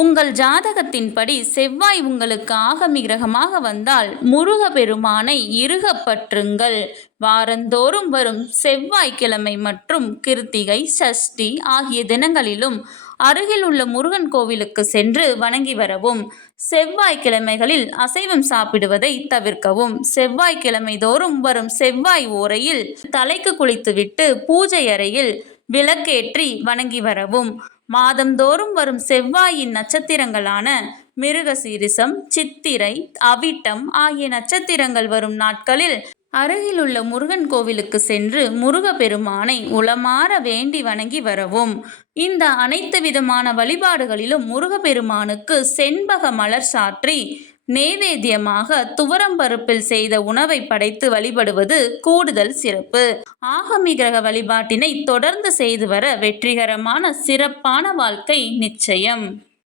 உங்கள் ஜாதகத்தின்படி செவ்வாய் உங்களுக்கு ஆகமி கிரகமாக வந்தால் முருக பெருமானை இருகப்பற்றுங்கள். வாரந்தோறும் வரும் செவ்வாய்க்கிழமை மற்றும் கிருத்திகை சஷ்டி ஆகிய தினங்களிலும் அருகில் உள்ள முருகன் கோவிலுக்கு சென்று வணங்கி வரவும் செவ்வாய்க்கிழமைகளில் அசைவம் சாப்பிடுவதை தவிர்க்கவும். செவ்வாய்க்கிழமை தோறும் வரும் செவ்வாய் ஓரையில் தலைக்கு குளித்துவிட்டு பூஜை அறையில் விளக்கேற்றி வணங்கி வரவும். மாதந்தோறும் வரும் செவ்வாயின் நட்சத்திரங்களான மிருகசீரிசம் சித்திரை அவிட்டம் ஆகிய நட்சத்திரங்கள் வரும் நாட்களில் அருகிலுள்ள முருகன் கோவிலுக்கு சென்று முருகப்பெருமானை உளமாற வேண்டி வணங்கி வரவும். இந்த அனைத்து விதமான வழிபாடுகளிலும் முருகப்பெருமானுக்கு செண்பக மலர் சாற்றி நேவேத்தியமாக துவரம்பருப்பில் செய்த உணவை படைத்து வழிபடுவது கூடுதல் சிறப்பு. ஆகமி கிரக வழிபாட்டினை தொடர்ந்து செய்து வர வெற்றிகரமான சிறப்பான வாழ்க்கை நிச்சயம்.